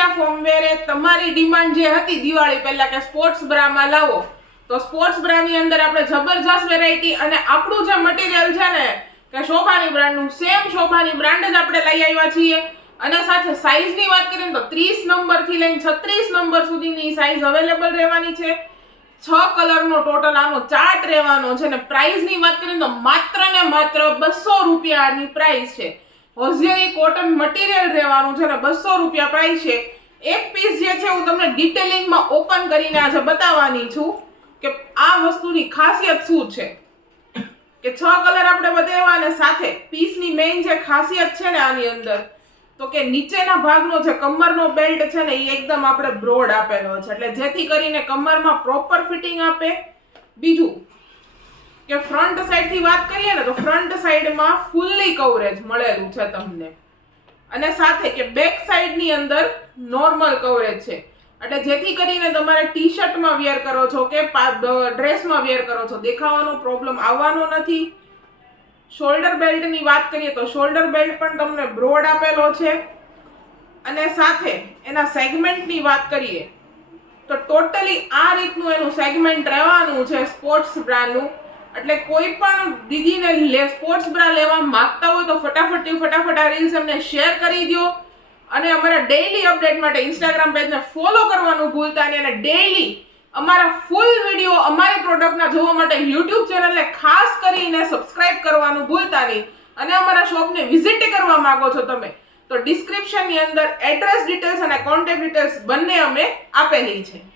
તળેજા ફોર્મવેરે તમારી ડિમાન્ડ જે હતી દિવાળી પહેલા કે સ્પોર્ટ્સ બ્રામાં લાવો, તો સ્પોર્ટ્સ બ્રાની અંદર આપણે જબરજસ્ત વેરાયટી અને આપણું જે મટીરિયલ છે ને, કે શોભાની બ્રાન્ડનું સેમ શોભાની બ્રાન્ડ જ આપણે લઈ આવ્યા છીએ. અને સાથે સાઈઝની વાત કરીએ તો ત્રીસ નંબરથી લઈને છત્રીસ નંબર સુધીની સાઈઝ અવેલેબલ રહેવાની છે. છ કલરનો ટોટલ આનો ચાર્ટ રહેવાનો છે ને પ્રાઇઝની વાત કરીએ તો માત્ર ને માત્ર બસો રૂપિયાની પ્રાઇસ છે. હોઝિયરી કોટન મટીરિયલ રહેવાનું છે ને બસો રૂપિયા પ્રાઇસ છે. એક પીસ જે છે હું તમને ડિટેલિંગમાં ઓપન કરીને આજે બતાવવાની છું કે આ વસ્તુની ખાસિયત શું છે. કે છ કલર આપણે બતાવ્યા અને સાથે પીસની મેઇન જે ખાસિયત છે ને આની અંદર, તો કે નીચેના ભાગનો જે કમરનો બેલ્ટ છે ને એ એકદમ આપણે બ્રોડ આપેલો છે. એટલે જેથી કરીને કમરમાં પ્રોપર ફિટિંગ આપે. બીજું કે ફ્રન્ટ સાઈડથી વાત કરીએ ને તો ફ્રન્ટ સાઈડમાં ફૂલ્લી કવરેજ મળેલું છે તમને. અને સાથે કે બેક સાઈડની અંદર નોર્મલ કવરેજ છે. એટલે જેથી કરીને તમારે ટી શર્ટમાં વેર કરો છો કે ડ્રેસમાં વેર કરો છો, દેખાવાનો પ્રોબ્લેમ આવવાનો નથી. શોલ્ડર બેલ્ટની વાત કરીએ તો શોલ્ડર બેલ્ટ પણ તમને બ્રોડ આપેલો છે. અને સાથે એના સેગમેન્ટની વાત કરીએ તો ટોટલી આ રીતનું એનું સેગમેન્ટ રહેવાનું છે સ્પોર્ટ્સ બ્રાનું એટલે કોઈ પણ દીદીને લે સ્પોર્ટ્સ બ્રા લેવા માંગતા હોય તો ફટાફટ ફટાફટ આ રીલ્સ અમને શેર કરી દો અને અમારા ડેઈલી અપડેટ માટે ઇન્સ્ટાગ્રામ પેજને ફોલો કરવાનું ભૂલતા નહીં અને ડેઈલી અમારા ફૂલ વીડિયો અમારી પ્રોડક્ટના જોવા માટે યુટ્યુબ ચેનલને ખાસ કરીને સબસ્ક્રાઇબ કરવાનું ભૂલતા નહીં. અને અમારા શોપને વિઝિટ કરવા માંગો છો તમે, તો ડિસ્ક્રિપ્શનની અંદર એડ્રેસ ડિટેલ્સ અને કોન્ટેક્ટ ડિટેલ્સ બંને અમે આપેલી છે.